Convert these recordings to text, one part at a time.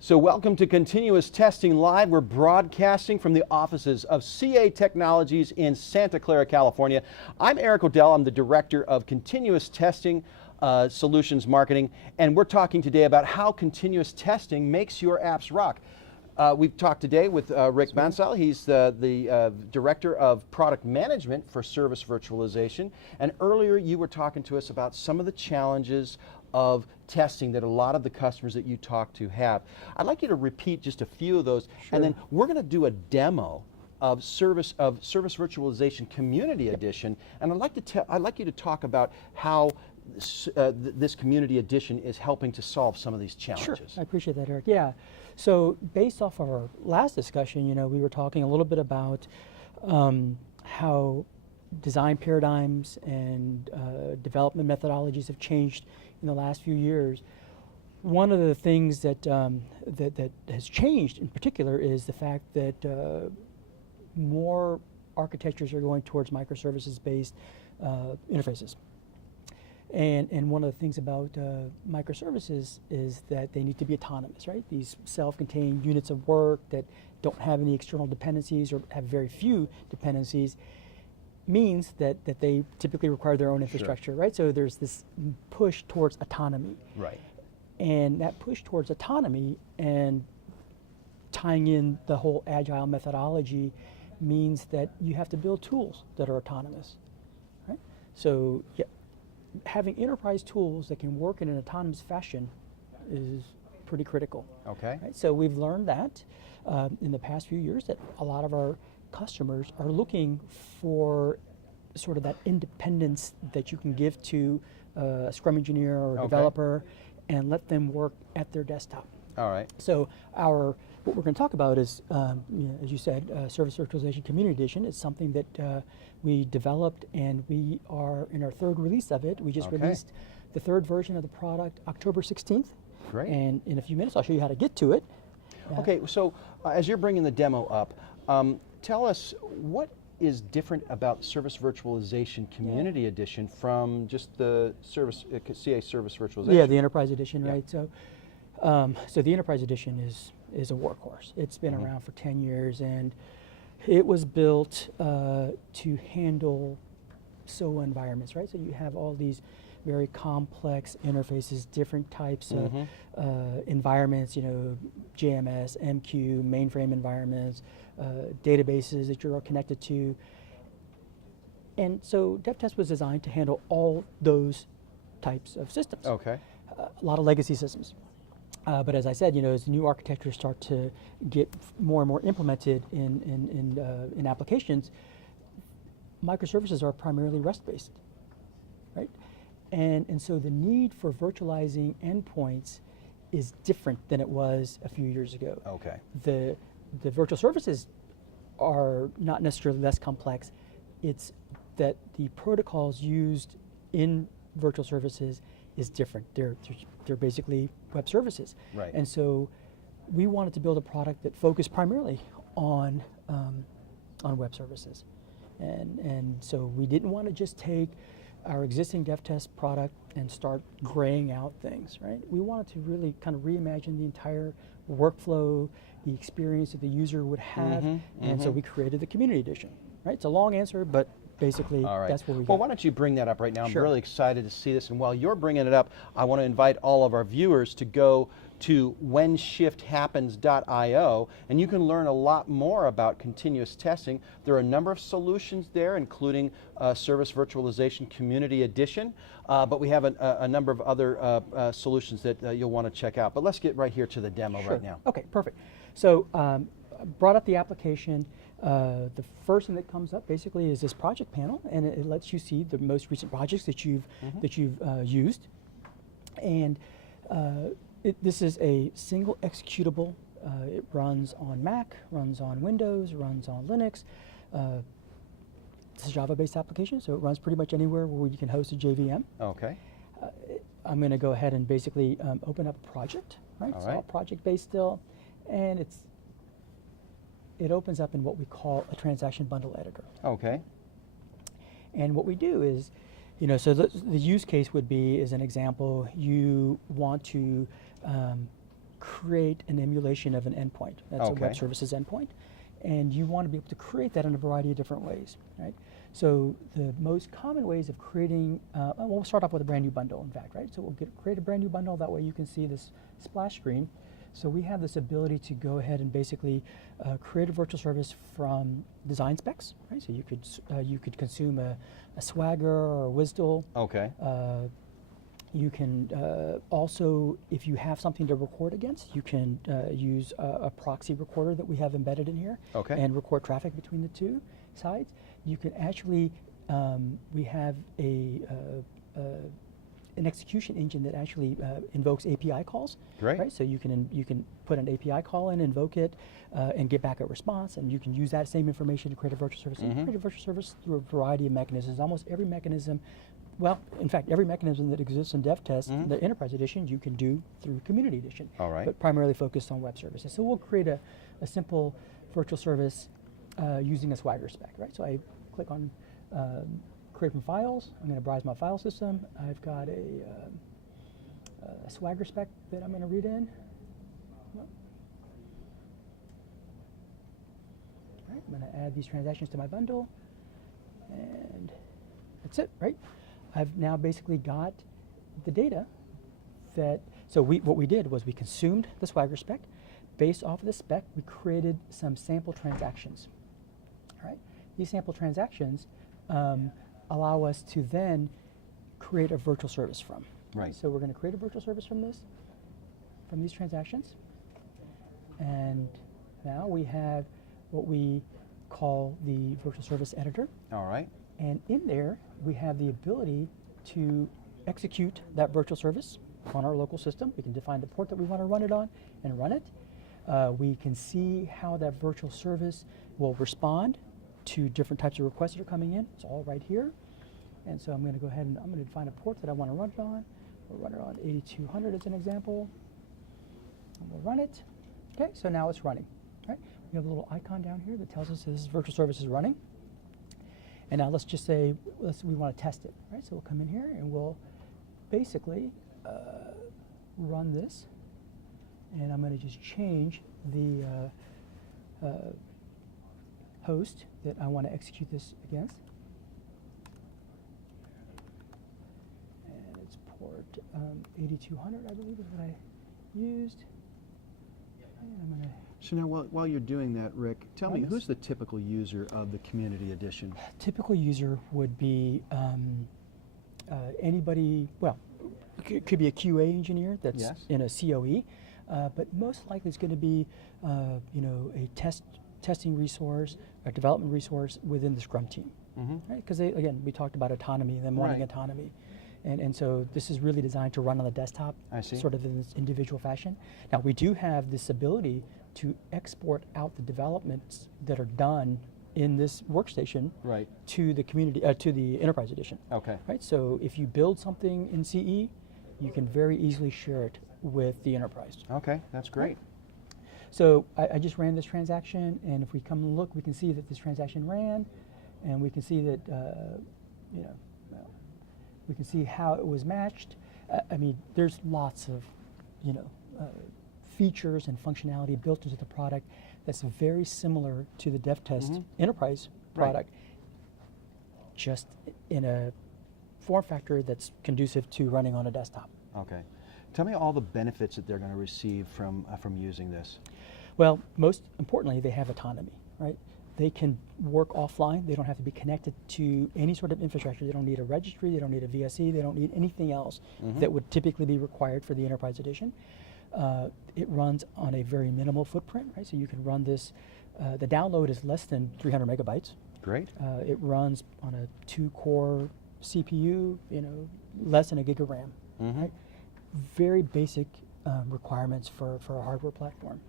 So welcome to Continuous Testing Live. We're broadcasting from the offices of CA Technologies in Santa Clara, California. I'm Eric O'Dell. I'm the Director of Continuous Testing Solutions Marketing, and we're talking today about how continuous testing makes your apps rock. We've talked today with Rick Mansell. He's the Director of Product Management for Service Virtualization. And earlier you were talking to us about some of the challenges of testing that a lot of the customers that you talk to have. I'd like you to repeat just a few of those, Sure. and then we're going to do a demo of Service Virtualization Community Edition, and I'd like you to talk about how this Community Edition is helping to solve some of these challenges. Sure, I appreciate that, Eric. Yeah, so based off of our last discussion, we were talking a little bit about how design paradigms and development methodologies have changed in the last few years. One of the things that that has changed in particular is the fact that more architectures are going towards microservices-based interfaces. And one of the things about microservices is that they need to be autonomous, right? These self-contained units of work that don't have any external dependencies or have very few dependencies means that they typically require their own infrastructure, right? So there's this push towards autonomy. Right. And that push towards autonomy and tying in the whole agile methodology means that you have to build tools that are autonomous, right? So yeah, having enterprise tools that can work in an autonomous fashion is pretty critical. Okay. Right? So we've learned that in the past few years that a lot of our customers are looking for sort of that independence that you can give to a Scrum engineer or a developer and let them work at their desktop. All right. So what we're going to talk about is, as you said, Service Virtualization Community Edition. It's something that we developed, and we are in our third release of it. We just released the third version of the product October 16th. Great. And in a few minutes I'll show you how to get to it. Okay, so as you're bringing the demo up, tell us what is different about Service Virtualization Community Edition from just the CA Service Virtualization? Yeah, the Enterprise Edition, right? So, so the Enterprise Edition is a workhorse. It's been around for 10 years, and it was built to handle SOA environments, right? So you have all these very complex interfaces, different types of environments, JMS, MQ, mainframe environments, databases that you're connected to. And so DevTest was designed to handle all those types of systems. Okay. A lot of legacy systems. But as I said, as new architectures start to get more and more implemented in applications, microservices are primarily REST-based, right? And so the need for virtualizing endpoints is different than it was a few years ago. Okay. The virtual services are not necessarily less complex. It's that the protocols used in virtual services is different. They're basically web services. Right. And so we wanted to build a product that focused primarily on web services. And so we didn't want to just take our existing DevTest product and start graying out things, right? We wanted to really kind of reimagine the entire workflow, the experience that the user would have, and so we created the Community Edition, right? It's a long answer, but basically that's where we go. Well, why don't you bring that up right now? Sure. I'm really excited to see this, and while you're bringing it up, I want to invite all of our viewers to go to whenshifthappens.io, and you can learn a lot more about continuous testing. There are a number of solutions there, including Service Virtualization Community Edition, but we have a number of other solutions that you'll want to check out. But let's get right here to the demo right now. Okay, perfect. So brought up the application. The first thing that comes up basically is this project panel, and it lets you see the most recent projects that you've used. And this is a single executable. It runs on Mac, runs on Windows, runs on Linux. It's a Java-based application, so it runs pretty much anywhere where you can host a JVM. Okay. I'm going to go ahead and basically open up a project. Right? It's all project-based still, and it opens up in what we call a transaction bundle editor. Okay. And what we do is, so the use case would be, as an example, you want to create an emulation of an endpoint. That's a Okay. web services endpoint. And you want to be able to create that in a variety of different ways, right? So the most common ways of creating, we'll start off with a brand new bundle, in fact, right? So we'll create a brand new bundle, that way you can see this splash screen. So we have this ability to go ahead and basically create a virtual service from design specs, right? So you could consume a Swagger or a WSDL. Okay. You can also, if you have something to record against, you can use a proxy recorder that we have embedded in here, Okay. and record traffic between the two sides. You can actually, we have an execution engine that actually invokes API calls. Great. Right? So you can put an API call in, invoke it, and get back a response, and you can use that same information to create a virtual service. And create a virtual service through a variety of mechanisms. Almost every mechanism, well, in fact, every mechanism that exists in DevTest, the Enterprise Edition, you can do through Community Edition. All right. But primarily focused on web services. So we'll create a simple virtual service using a Swagger spec, right? So I click on create from files. I'm going to browse my file system. I've got a Swagger spec that I'm going to read in. All right, I'm going to add these transactions to my bundle, and that's it, right? I've now basically got the data that, so what we did was we consumed the Swagger spec. Based off of the spec, we created some sample transactions. All right, these sample transactions allow us to then create a virtual service from. Right. So we're going to create a virtual service from these transactions. And now we have what we call the virtual service editor. All right. And in there, we have the ability to execute that virtual service on our local system. We can define the port that we want to run it on and run it. We can see how that virtual service will respond to different types of requests that are coming in. It's all right here. And so I'm going to go ahead and I'm going to define a port that I want to run it on. We'll run it on 8200 as an example. And we'll run it. Okay, so now it's running. Right? We have a little icon down here that tells us that this virtual service is running. And now let's just say we want to test it. Right? So we'll come in here and we'll basically run this. And I'm going to just change the host that I want to execute this against. And it's port 8200, I believe, is what I used. And I'm going to. So now, while you're doing that, Rick, tell me, Yes. who's the typical user of the Community Edition? Typical user would be anybody, well, it could be a QA engineer that's Yes. in a COE, but most likely it's going to be, a testing resource, a development resource within the Scrum team, right? Because again, we talked about autonomy, them wanting Right. autonomy, and so this is really designed to run on the desktop, I see. sort of in this individual fashion. Now we do have this ability to export out the developments that are done in this workstation Right. to the community, to the Enterprise Edition. Okay. Right. So if you build something in CE, you can very easily share it with the enterprise. Okay, that's great. So I just ran this transaction, and if we come and look, we can see that this transaction ran, and we can see that we can see how it was matched. I mean, there's lots of features and functionality built into the product that's very similar to the DevTest Enterprise product, just in a form factor that's conducive to running on a desktop. Okay. Tell me all the benefits that they're going to receive from using this. Well, most importantly, they have autonomy, right? They can work offline. They don't have to be connected to any sort of infrastructure. They don't need a registry. They don't need a VSE. They don't need anything else that would typically be required for the Enterprise Edition. It runs on a very minimal footprint, right? So you can run this. The download is less than 300 megabytes. Great. It runs on a 2-core CPU, less than a gig of RAM. Right? Very basic requirements for a hardware platform.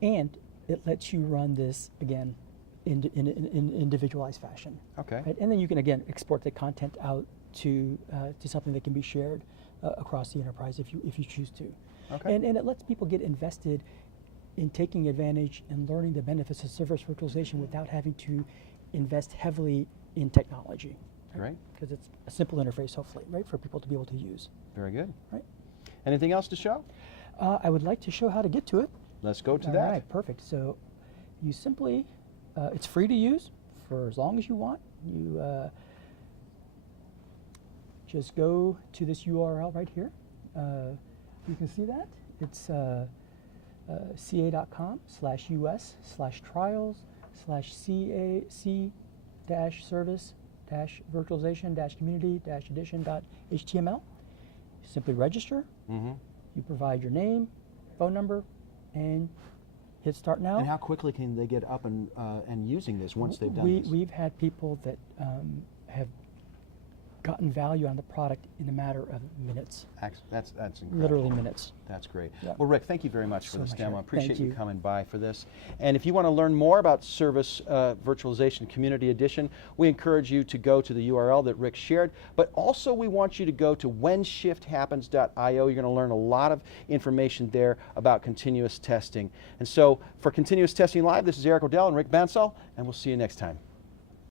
And it lets you run this, again, in individualized fashion. Okay. Right? And then you can, again, export the content out to something that can be shared across the enterprise if you choose to. Okay. And it lets people get invested in taking advantage and learning the benefits of service virtualization without having to invest heavily in technology. Great. Because it's a simple interface, hopefully, right, for people to be able to use. Very good. Right. Anything else to show? I would like to show how to get to it. Let's go to All that. right, perfect. So you simply, it's free to use for as long as you want. You just go to this URL right here. You can see that. It's ca.com/us/trials/c-service-service-virtualization-community-edition.html. Simply register. Mm-hmm. You provide your name, phone number, and hit start now. And how quickly can they get up and using this once they've done this? We've had people that have gotten value on the product in a matter of minutes. That's incredible. Literally minutes. That's great. Yeah. Well, Rick, thank you very much for So this much, demo. I Eric. appreciate Thank you you. coming by for this. And if you want to learn more about Service Virtualization Community Edition, we encourage you to go to the URL that Rick shared, but also we want you to go to whenshifthappens.io. You're going to learn a lot of information there about continuous testing. And so for Continuous Testing Live, this is Eric O'Dell and Rick Bansal, and we'll see you next time.